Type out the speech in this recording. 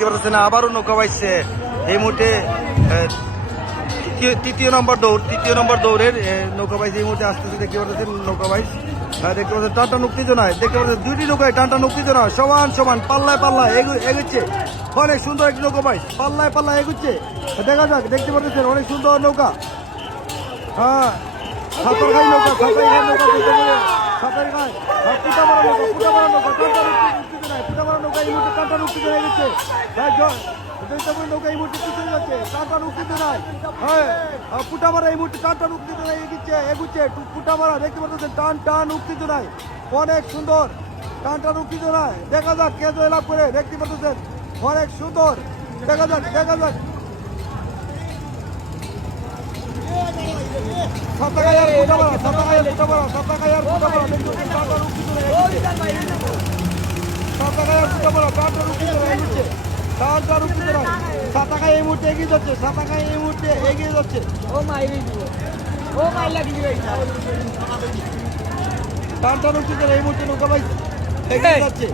দেখতে পাচ্ছেন আবারও নৌকা বাইছে এই মুহূর্তে তৃতীয় নম্বর দৌড়ের নৌকা বাইছে এই মুহূর্তে আসতেছে দেখতে পাচ্ছেন নৌকা বাইশ দেখতে পাচ্ছেন টানটান উত্তেজনায় দেখতে পাচ্ছেন দুইটি নৌকায় টানটান উত্তেজনা সমান সমান পাল্লায় এগুচ্ছে অনেক সুন্দর একটি নৌকা বাইশ পাল্লায় এগুচ্ছে দেখা যাক দেখতে পাচ্ছেন অনেক সুন্দর নৌকা হ্যাঁ সাঁতারঘাই নৌকা সাঁতারঘাই পুটামারা নৌকা পুটামারা নৌকা এই মুহূর্তে টানটান উত্তেজনা এগুচ্ছে নৌকা এই মুহূর্তে পিছনে যাচ্ছে টানটান উত্তেজনায় হ্যাঁ পুটামারা এই মুহূর্তে টানটান উত্তেজনায় এগুচ্ছে পুটামারা দেখতে পাচ্ছেন টান উত্তেজনায় অনেক সুন্দর টানটান উত্তেজনায় দেখা যাক কে জয়লাভ করে দেখতে পাচ্ছেন অনেক সুন্দর দেখা যাক সাঁতারঘাই এই মুহূর্তে এগিয়ে যাচ্ছে টানটান উত্তেজনা এই মুহূর্তে নৌকা ভাই এগিয়ে যাচ্ছে